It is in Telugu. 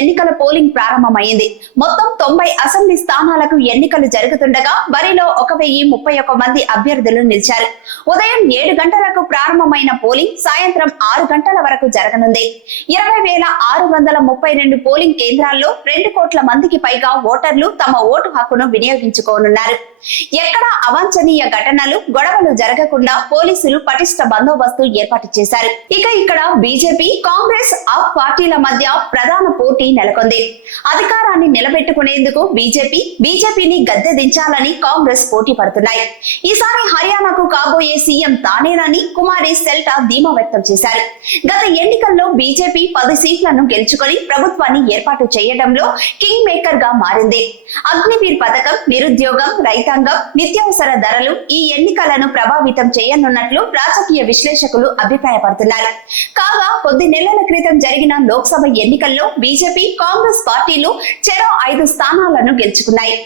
ఎన్నికల పోలింగ్ ప్రారంభమైంది. మొత్తం 90 అసెంబ్లీ స్థానాలకు ఎన్నికలు జరుగుతుండగా బరిలో 1031 మంది అభ్యర్థులు నిలిచారు. ఉదయం 7 గంటలకు ప్రారంభమైన పోలింగ్ సాయంత్రం 6 గంటల వరకు జరగనుంది. 20,632 పోలింగ్ కేంద్రాల్లో 2 కోట్ల మందికి పైగా ఓటర్లు తమ ఓటు హక్కును వినియోగించుకోనున్నారు. ఎక్కడా అవాంఛనీయ ఘటనలు, గొడవలు జరగకుండా పోలీసులు పటిష్ట బందోబస్తు ఏర్పాటు చేశారు. ఇక్కడ బీజేపీ, కాంగ్రెస్, ఆప్ పార్టీల మధ్య ప్రధాన పోటీ నెలకొంది. అధికారాన్ని నిలబెట్టుకునేందుకు బీజేపీని గద్దె దించాలని కాంగ్రెస్ పోటీ పడుతున్నాయి. ఈసారి హర్యానాకు కాబోయే సీఎం తానేనని కుమారి సెల్టా ధీమా వ్యక్తం చేశారు. గత ఎన్నికల్లో బీజేపీ 10 సీట్లను గెలుచుకొని ప్రభుత్వాన్ని ఏర్పాటు చేయడంలో కింగ్ మేకర్ గా మారింది. అగ్నివీర్ పథకం, నిరుద్యోగం, రైతాంగం, నిత్యావసర ధరలు ఈ ఎన్నికలను ప్రభావితం చేయనున్నట్లు రాజకీయ విశ్లేషకులు అభిప్రాయపడుతున్నారు. కాగా కొద్ది నెలల క్రితం జరిగిన లోక్సభ ఎన్నికల్లో బీజేపీ, కాంగ్రెస్ పార్టీలు చెరో 5 స్థానాలను గెలుచుకున్నాయి.